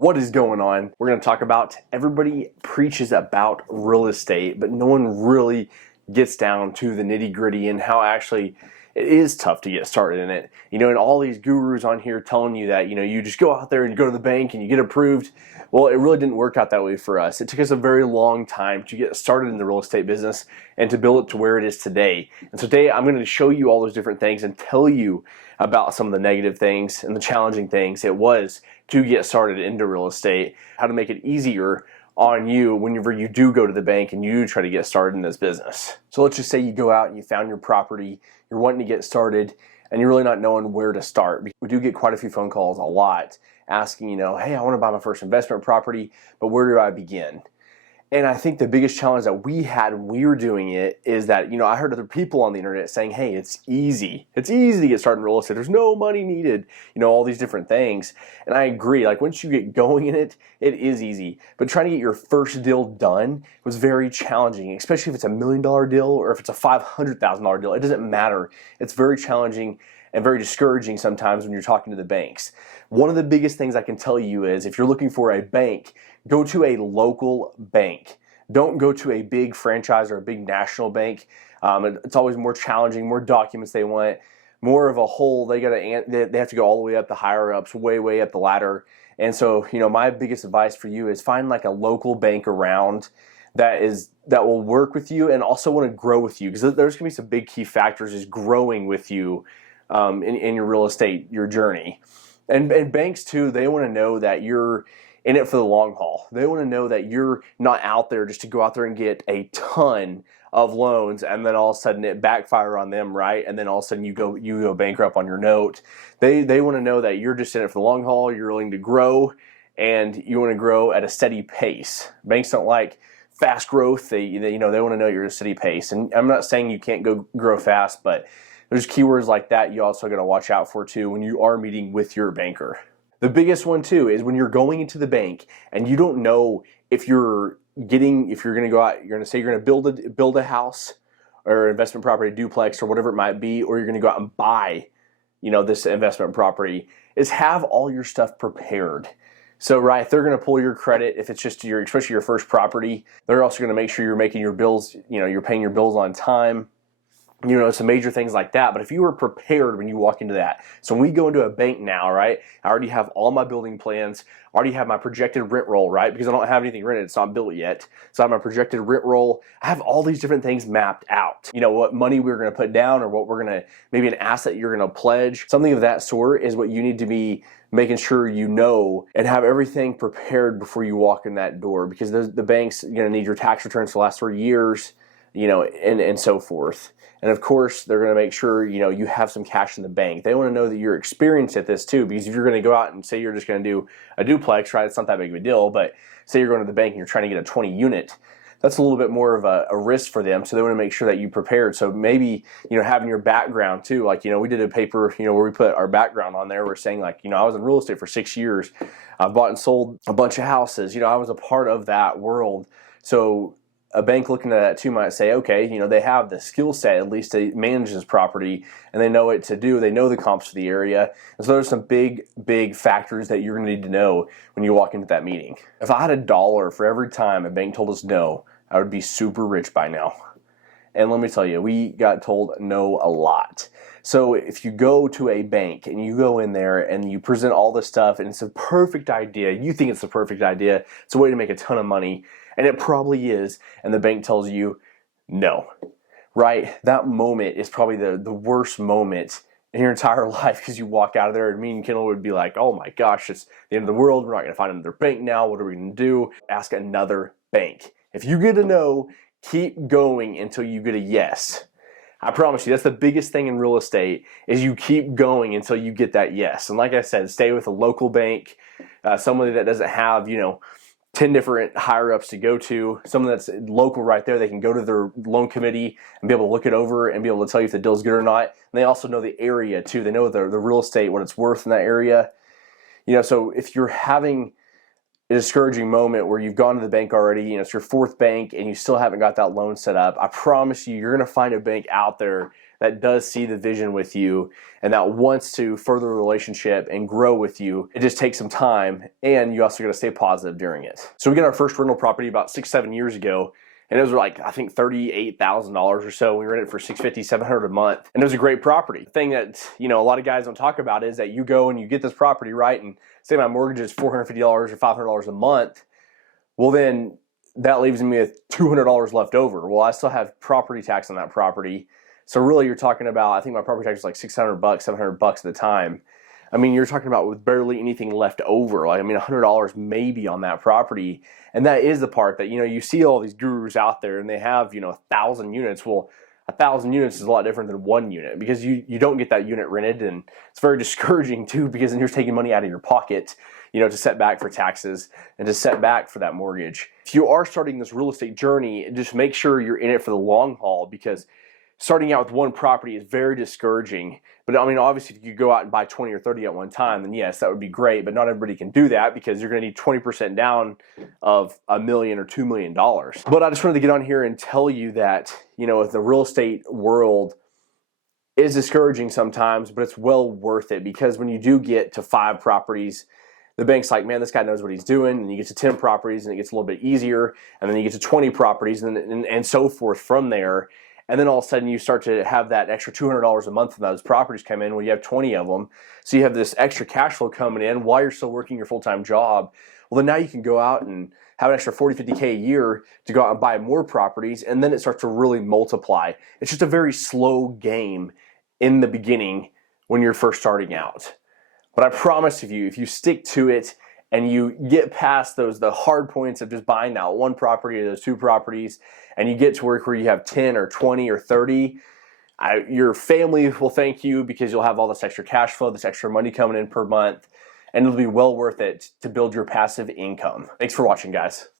What is going on? We're going to talk about everybody preaches about real estate, but no one really gets down to the nitty gritty and how actually it is tough to get started in it. And all these gurus on here telling you that, you just go out there and you go to the bank and you get approved. Well, it really didn't work out that way for us. It took us a very long time to get started in the real estate business and to build it to where it is today. And so today I'm going to show you all those different things and tell you about some of the negative things and the challenging things it was to get started into real estate, how to make it easier on you whenever you do go to the bank and you try to get started in this business. So let's just say you go out and you found your property, you're wanting to get started, and you're really not knowing where to start. We do get quite a few phone calls, a lot, asking, hey, I want to buy my first investment property, but where do I begin? And I think the biggest challenge that we had when we were doing it is that, I heard other people on the internet saying, hey, it's easy. It's easy to get started in real estate. There's no money needed, all these different things. And I agree, once you get going in it, it is easy. But trying to get your first deal done was very challenging, especially if it's $1 million deal or if it's a $500,000 deal. It doesn't matter. It's very challenging and very discouraging sometimes when you're talking to the banks. One of the biggest things I can tell you is if you're looking for a bank, go to a local bank. Don't go to a big franchise or a big national bank. It's always more challenging, more documents they want, more of a hole. They have to go all the way up the higher ups, way up the ladder. And so, my biggest advice for you is find a local bank around that will work with you and also want to grow with you, because there's going to be some big key factors is growing with you in your real estate, your journey. And banks too, they want to know that you're in it for the long haul. They want to know that you're not out there just to go out there and get a ton of loans and then all of a sudden it backfire on them, right? And then all of a sudden you go bankrupt on your note. They want to know that you're just in it for the long haul, you're willing to grow, and you want to grow at a steady pace. Banks don't like fast growth. They want to know you're at a steady pace. And I'm not saying you can't go grow fast, but there's keywords like that you also got to watch out for too when you are meeting with your banker. The biggest one too is when you're going into the bank and you don't know if you're going to go out, you're going to say you're going to build a house or investment property, duplex or whatever it might be, or you're going to go out and buy, this investment property, is have all your stuff prepared. So, right, if they're going to pull your credit, if it's just especially your first property, they're also going to make sure you're making your bills, you're paying your bills on time. Some major things like that. But if you were prepared when you walk into that. So when we go into a bank now, right, I already have all my building plans, I already have my projected rent roll, right, because I don't have anything rented, it's not built yet. So I have my projected rent roll. I have all these different things mapped out. What money we're going to put down or what we're going to, maybe an asset you're going to pledge. Something of that sort is what you need to be making sure and have everything prepared before you walk in that door, because the bank's going to need your tax returns for the last 3 years, and so forth. And of course, they're going to make sure, you have some cash in the bank. They want to know that you're experienced at this too, because if you're going to go out and say you're just going to do a duplex, right, it's not that big of a deal, but say you're going to the bank and you're trying to get a 20 unit, that's a little bit more of a risk for them. So they want to make sure that you prepared. So maybe, having your background too, we did a paper, where we put our background on there. We're saying I was in real estate for 6 years. I've bought and sold a bunch of houses. I was a part of that world. So a bank looking at that too might say, okay, they have the skill set at least to manage this property, and they know what to do. They know the comps for the area. And so there's some big factors that you're going to need to know when you walk into that meeting. If I had $1 for every time a bank told us no, I would be super rich by now. And let me tell you, we got told no a lot. So if you go to a bank and you go in there and you present all this stuff and it's a perfect idea, you think it's the perfect idea, it's a way to make a ton of money, and it probably is, and the bank tells you no, right? That moment is probably the worst moment in your entire life, because you walk out of there and me and Kendall would be like, oh my gosh, it's the end of the world. We're not going to find another bank now. What are we going to do? Ask another bank. If you get a no, keep going until you get a yes. I promise you, that's the biggest thing in real estate, is you keep going until you get that yes. And like I said, stay with a local bank, somebody that doesn't have, 10 different higher ups to go to, someone that's local right there. They can go to their loan committee and be able to look it over and be able to tell you if the deal's good or not. And they also know the area too. They know the real estate, what it's worth in that area. So if you're having a discouraging moment where you've gone to the bank already, it's your fourth bank and you still haven't got that loan set up, I promise you're going to find a bank out there that does see the vision with you and that wants to further the relationship and grow with you. It just takes some time, and you also got to stay positive during it. So we got our first rental property about 6-7 years ago, and it was like, I think $38,000 or so. We were in it for $650, $700 a month, and it was a great property. The thing that, you know, a lot of guys don't talk about is that you go and you get this property, right, and say my mortgage is $450 or $500 a month. Well, then that leaves me with $200 left over. Well, I still have property tax on that property. So really you're talking about, I think my property tax was like $600, $700 at the time. I mean, you're talking about with barely anything left over. Like, I mean, $100 maybe on that property. And that is the part that, you know, you see all these gurus out there and they have, you know, 1,000 units. Well, 1,000 units is a lot different than one unit, because you don't get that unit rented, and it's very discouraging too, because then you're taking money out of your pocket, you know, to set back for taxes and to set back for that mortgage. If you are starting this real estate journey, just make sure you're in it for the long haul, because starting out with one property is very discouraging. But I mean, obviously, if you go out and buy 20 or 30 at one time, then yes, that would be great. But not everybody can do that, because you're going to need 20% down of $1 million or $2 million. But I just wanted to get on here and tell you that, you know, the real estate world is discouraging sometimes, but it's well worth it, because when you do get to 5 properties, the bank's like, man, this guy knows what he's doing. And you get to 10 properties and it gets a little bit easier. And then you get to 20 properties and so forth from there. And then all of a sudden you start to have that extra $200 a month when those properties come in when you have 20 of them. So you have this extra cash flow coming in while you're still working your full-time job. Well, then now you can go out and have an extra 40, 50K a year to go out and buy more properties, and then it starts to really multiply. It's just a very slow game in the beginning when you're first starting out. But I promise you, if you stick to it and you get past the hard points of just buying that one property or those 2 properties, and you get to work where you have 10 or 20 or 30, your family will thank you, because you'll have all this extra cash flow, this extra money coming in per month, and it'll be well worth it to build your passive income. Thanks for watching, guys.